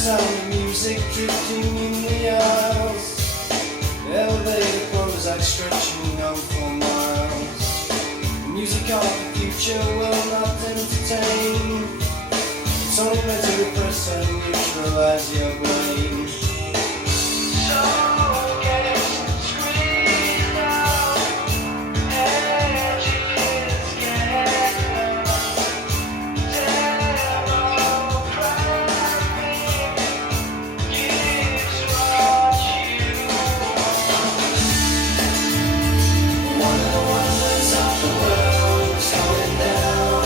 sound of music drifting in the aisles. The elevator Muzak stretching on for miles. The music of the future will not entertain. It's only meant to repress and neutralize your brain. So get squeezed out, edges get low. Democracy gives what you want. One of the wonders of the world is going down.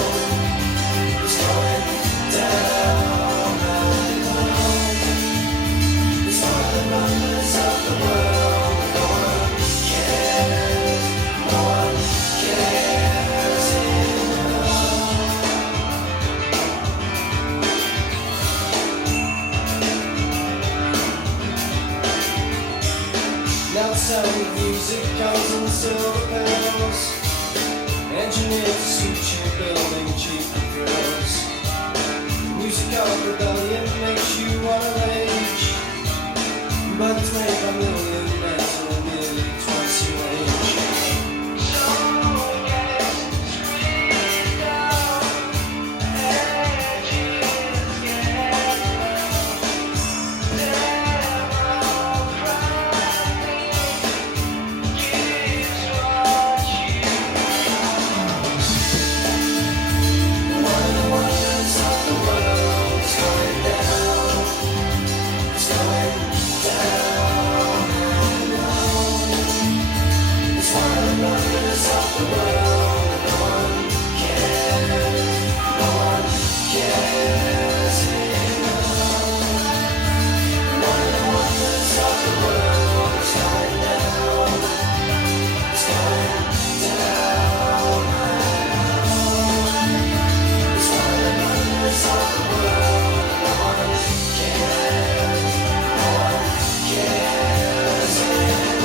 It's going down, I know. It's one of the wonders of the world. No one cares, no one cares enough. Now the sound of music comes in silver bells, engineered to suit you, building cheap thrills. Music of rebellion makes you wanna rage, but it's made by millionaires who are nearly twice your age. So get squeezed out, edges get low. Democracy gives what you want. One of the wonders of the world is going down. It's going down, I know. It's one of the wonders of the world. No one cares, no one cares enough. One of the wonders of the world is going down. It's going down, I know. It's one of the wonders of the world. No one cares, no one cares enough.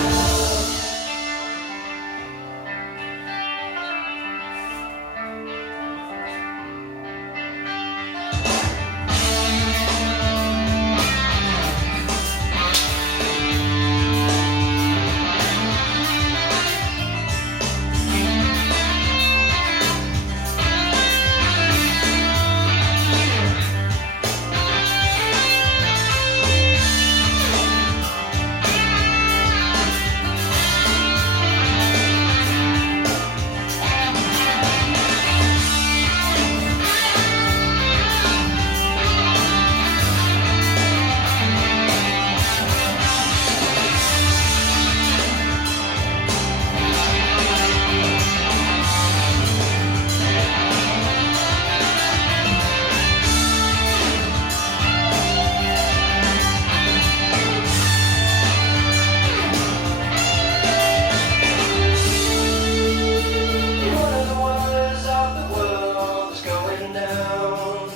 One of the wonders of the world is going down.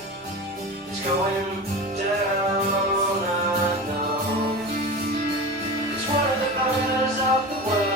It's going down, I know. It's one of the wonders of the world.